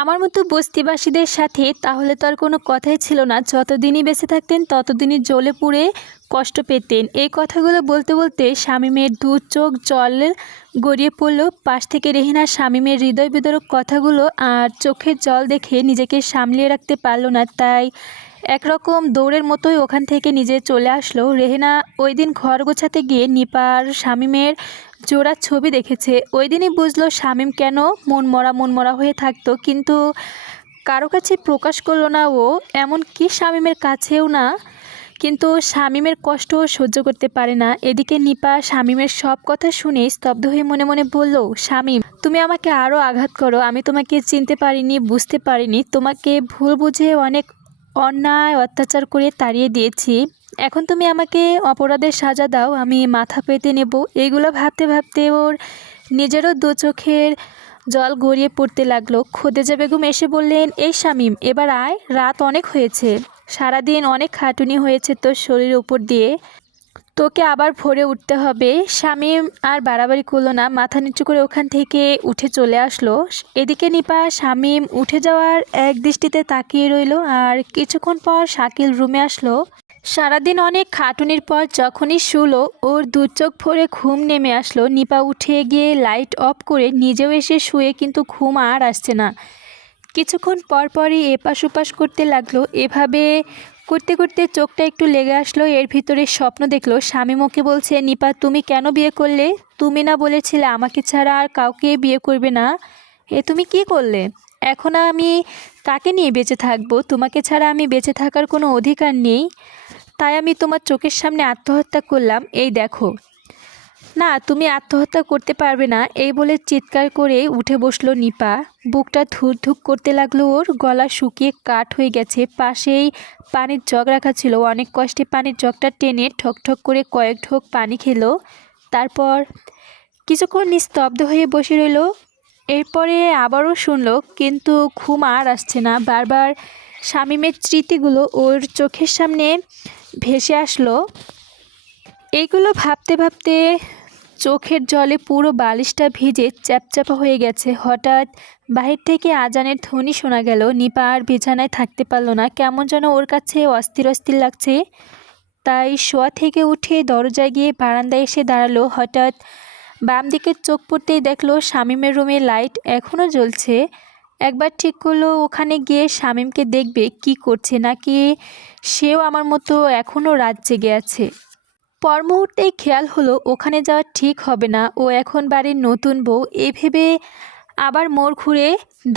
আমার মতো বস্তিবাসীদের সাথে তাহলে তো আর কোনো কথাই ছিল না। যতদিনই বেঁচে থাকতেন ততদিনই জ্বলে পুড়ে কষ্ট পেতেন। এই কথাগুলো বলতে বলতে শামীমের দু চোখ জল গড়িয়ে পড়ল। পাশ থেকে রেহেনা শামীমের হৃদয় বিদারক কথাগুলো আর চোখের জল দেখে নিজেকে সামলিয়ে রাখতে পারল না। তাই একরকম দৌড়ের মতোই ওখান থেকে নিজে চলে আসলো। রেহেনা ওই দিন ঘর গোছাতে গিয়ে নিপার শামীমের জোড়া ছবি দেখেছে। ওই দিনই বুঝলো শামীম কেন মনমরা হয়ে থাকতো, কিন্তু কারো কাছে প্রকাশ করলো না ও, এমনকি শামীমের কাছেও না। কিন্তু শামীমের কষ্ট সহ্য করতে পারে না। এদিকে নিপা শামীমের সব কথা শুনে স্তব্ধ হয়ে মনে মনে বলল, শামীম তুমি আমাকে আরও আঘাত করো, আমি তোমাকে চিনতে পারিনি, বুঝতে পারিনি, তোমাকে ভুল বুঝে অনেক অন্যায় অত্যাচার করে তাড়িয়ে দিয়েছি। এখন তুমি আমাকে অপরাধের সাজা দাও, আমি মাথা পেতে নেব। এইগুলো ভাবতে ভাবতে ওর নিজেরও দু চোখের জল গড়িয়ে পড়তে লাগলো। খোদেজা বেগম এসে বললেন, এই শামীম এবার আয়, রাত অনেক হয়েছে, সারাদিন অনেক খাটুনি হয়েছে তোর শরীরের উপর দিয়ে, তোকে আবার ভোরে উঠতে হবে। শামীম আর বাড়াবাড়ি করলো না, মাথা নিচু করে ওখান থেকে উঠে চলে আসলো। এদিকে নিপা শামীম উঠে যাওয়ার এক দৃষ্টিতে তাকিয়ে রইল। আর কিছুক্ষণ পর শাকিল রুমে আসলো। সারাদিন অনেক খাটুনির পর যখনই শুলো ওর দু চোখ ভরে ঘুম নেমে আসলো। নিপা উঠে গিয়ে লাইট অফ করে নিজেও এসে শুয়ে, কিন্তু ঘুম আর আসছে না। কিছুক্ষণ পরপরই এপাশ ওপাশ করতে লাগলো। এভাবে করতে করতে চোখটা একটু লেগে আসলো। এর ভিতরে স্বপ্ন দেখলো শামীম ওকে বলছে, নিপা তুমি কেন বিয়ে করলে? তুমি না বলেছিলে আমাকে ছাড়া আর কাউকে বিয়ে করবে না? এ তুমি কি করলে? এখন আমি কাকে নিয়ে বেঁচে থাকবো? তোমাকে ছাড়া আমি বেঁচে থাকার কোনো অধিকার নেই, তাই আমি তোমার চোখের সামনে আত্মহত্যা করলাম, এই দেখো। না, তুমি আত্মহত্যা করতে পারবে না, এই বলে চিৎকার করে উঠে বসলো নিপা। বুকটা ধুক করতে লাগলো ওর, গলা শুকিয়ে কাঠ হয়ে গেছে। পাশেই পানির জগ রাখা ছিল, অনেক কষ্টে পানির জগটা টেনে ঠক করে কয়েক ঢোক পানি খেলো। তারপর কিছুক্ষণ নিস্তব্ধ হয়ে বসে রইল। এরপরে আবারও শুনলো, কিন্তু ঘুম আর আসছে না। বারবার শামীমের স্মৃতিগুলো ওর চোখের সামনে ভেসে আসলো। এইগুলো ভাবতে ভাবতে চোখের জলে পুরো বালিশটা ভিজে চ্যাপচ্যাপা হয়ে গেছে। হঠাৎ বাহির থেকে আজানের ধ্বনি শোনা গেল। নিপা আর বিছানায় থাকতে পারল না, কেমন যেন ওর কাছে অস্থির অস্থির লাগছে। তাই শোয়া থেকে উঠে দরজায় গিয়ে বারান্দায় এসে দাঁড়ালো। হঠাৎ বাম দিকে চোখ পড়তেই দেখলো শামীমের রুমে লাইট এখনও জ্বলছে। একবার ঠিক করলো ওখানে গিয়ে শামীমকে দেখবে কি করছে, নাকি সেও আমার মতো এখনও রাত জেগে আছে। পর মুহূর্তেই খেয়াল হলো ওখানে যাওয়া ঠিক হবে না, ও এখন বাড়ির নতুন বউ। এই ভেবে আবার মোড় ঘুরে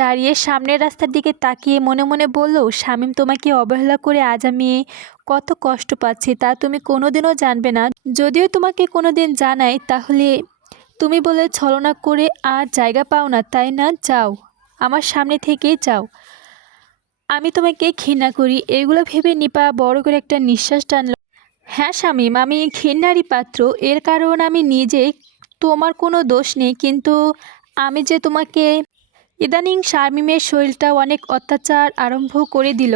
দাঁড়িয়ে সামনের রাস্তার দিকে তাকিয়ে মনে মনে বলল, শামীম তোমাকে অবহেলা করে আজ আমি কত কষ্ট পাচ্ছি তা তুমি কোনোদিনও জানবে না। যদিও তোমাকে কোনোদিন জানাই, তাহলে তুমি বলে ছলনা করে আর জায়গা পাও না, তাই না? যাও, আমার সামনে থেকেই যাও, আমি তোমাকে ঘৃণা করি। এগুলো ভেবে নিপা বড় করে একটা নিঃশ্বাস টানল। হ্যাঁ শামীম, আমি ঘৃণারই পাত্র, এর কারণ আমি নিজে, তোমার কোনো দোষ নেই। কিন্তু আমি যে তোমাকে ইদানিং শামীমের শরীরটা অনেক অত্যাচার আরম্ভ করে দিল।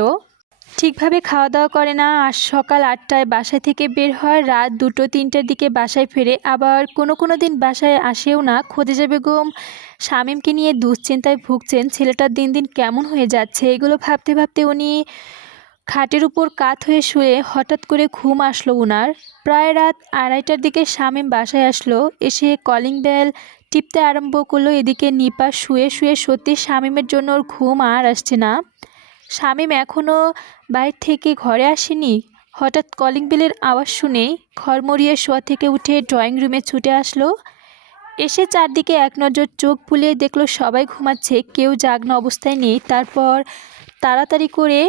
ঠিকভাবে খাওয়া দাওয়া করে না, আর সকাল 8টায় বাসায় থেকে বের হয়, রাত 2-3টার দিকে বাসায় ফেরে। আবার কোনো দিন বাসায় আসেও না। খোদেজা বেগম শামীমকে নিয়ে দুশ্চিন্তায় ভুগছেন। ছেলেটা দিন দিন কেমন হয়ে যাচ্ছে। এগুলো ভাবতে ভাবতে উনি খাটের উপর কাত হয়ে শুয়ে হঠাৎ করে ঘুম আসলো উনার। প্রায় রাত 2:30টার দিকে শামীম বাসায় আসলো। এসে কলিং বেল টিপতে আরম্ভ করলো। এদিকে নিপা শুয়ে শুয়ে সত্যি শামীমের জন্য ওর ঘুম আর আসছে না। শামীম এখনও বাইরে থেকে ঘরে আসেনি। হঠাৎ কলিং বেলের আওয়াজ শুনে ঘরমড়িয়ে শোয়া থেকে উঠে ড্রয়িং রুমে ছুটে আসলো। এসে চারদিকে এক নজর চোখ বুলিয়ে দেখলো সবাই ঘুমাচ্ছে, কেউ জাগ্ন অবস্থায় নেই। তারপর তাড়াতাড়ি করে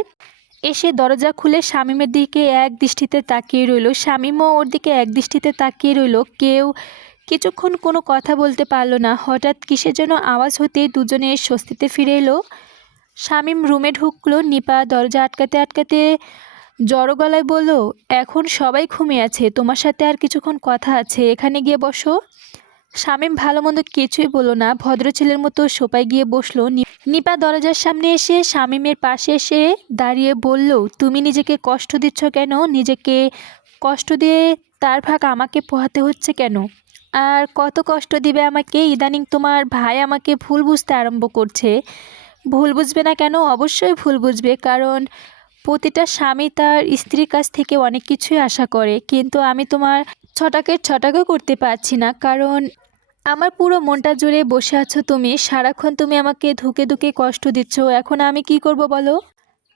এসে দরজা খুলে শামীমের দিকে এক দৃষ্টিতে তাকিয়ে রইল। শামীমও ওর দিকে এক দৃষ্টিতে তাকিয়ে রইল। কেউ কিছুক্ষণ কোনো কথা বলতে পারল না। হঠাৎ কিসের যেন আওয়াজ হতে দুজনে স্বস্তিতে ফিরে এলো। শামীম রুমে ঢুকলো। নিপা দরজা আটকাতে আটকাতে জড়ো গলায় বলল, এখন সবাই ঘুমিয়ে আছে, তোমার সাথে আর কিছুক্ষণ কথা আছে, এখানে গিয়ে বসো। শামীম ভালো মন্দ কিছুই বলল না, ভদ্র ছেলের মতো সোফায় গিয়ে বসলো। নিপা দরজার সামনে এসে শামীমের পাশে এসে দাঁড়িয়ে বলল, তুমি নিজেকে কষ্ট দিচ্ছ কেন? নিজেকে কষ্ট দিয়ে তার ভাগ আমাকে পোহাতে হচ্ছে কেন? আর কত কষ্ট দিবে আমাকে? ইদানিং তোমার ভাই আমাকে ভুল বুঝতে আরম্ভ করছে। ভুল বুঝবে না কেন? অবশ্যই ভুল বুঝবে, কারণ প্রতিটা স্বামী তার স্ত্রীর কাছ থেকে অনেক কিছুই আশা করে, কিন্তু আমি তোমার ছটাকও করতে পারছি না, কারণ আমার পুরো মনটা জুড়ে বসে আছো তুমি। সারাক্ষণ তুমি আমাকে ধুকে ধুকে কষ্ট দিচ্ছ। এখন আমি কি করব বলো?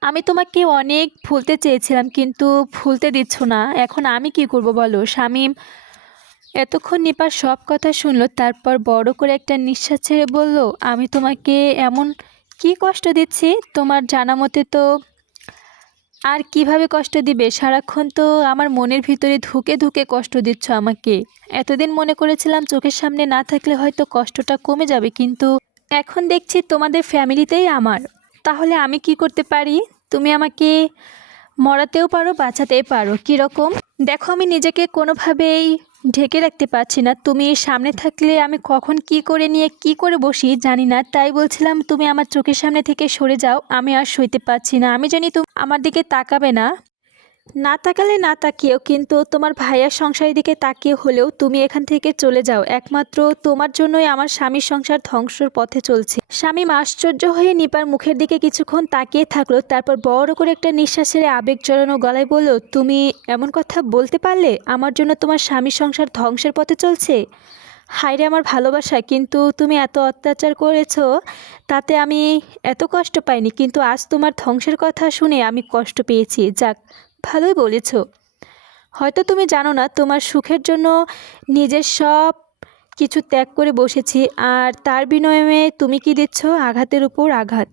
আমি তোমাকে অনেক ভুলতে চেয়েছিলাম, কিন্তু ভুলতে দিচ্ছ না। এখন আমি কি করব বলো? শামীম এতক্ষণ নিপার সব কথা শুনলো, তারপর বড় করে একটা নিঃশ্বাস ছেড়ে বলল, আমি তোমাকে এমন কি কষ্ট দিচ্ছি? তোমার জানা মতে তো আর কিভাবে কষ্ট দিবে? সারাক্ষণ তো আমার মনের ভিতরে ধুকে ধুকে কষ্ট দিচ্ছ আমাকে। এতদিন মনে করেছিলাম চোখের সামনে না থাকলে হয়তো কষ্টটা কমে যাবে, কিন্তু এখন দেখছি তোমাদের ফ্যামিলিতেই আমার। তাহলে আমি কি করতে পারি? তুমি আমাকে মরাতেও পারো, বাঁচাতেই পারো। কীরকম? দেখো, আমি নিজেকে কোনোভাবেই ঢেকে রাখতে পারছি না। তুমি সামনে থাকলে আমি কখন কি করে নিয়ে কি করে বসি জানি না। তাই বলছিলাম তুমি আমার চোখের সামনে থেকে সরে যাও, আমি আর সইতে পারছি না। আমি জানি তুমি আমার দিকে তাকাবে না, না তাকালে না তাকিয়েও, কিন্তু তোমার ভাইয়ার সংসারের দিকে তাকিয়ে হলেও তুমি এখান থেকে চলে যাও। একমাত্র তোমার জন্যই আমার স্বামীর সংসার ধ্বংসর পথে চলছে। স্বামী আশ্চর্য হয়ে নিপার মুখের দিকে কিছুক্ষণ তাকিয়ে থাকলো, তারপর বড় করে একটা নিঃশ্বাস ছেড়ে আবেগ জড়ানো গলায় বলল, তুমি এমন কথা বলতে পারলে? আমার জন্য তোমার স্বামীর সংসার ধ্বংসের পথে চলছে? হায়রে আমার ভালোবাসা, কিন্তু তুমি এত অত্যাচার করেছো, তাতে আমি এত কষ্ট পাইনি, কিন্তু আজ তোমার ধ্বংসের কথা শুনে আমি কষ্ট পেয়েছি। যাক, ভালোই বলেছ। হয়তো তুমি জানো না, তোমার সুখের জন্য নিজের সব কিছু ত্যাগ করে বসেছি, আর তার বিনিময়ে তুমি কি দিচ্ছ? আঘাতের উপর আঘাত।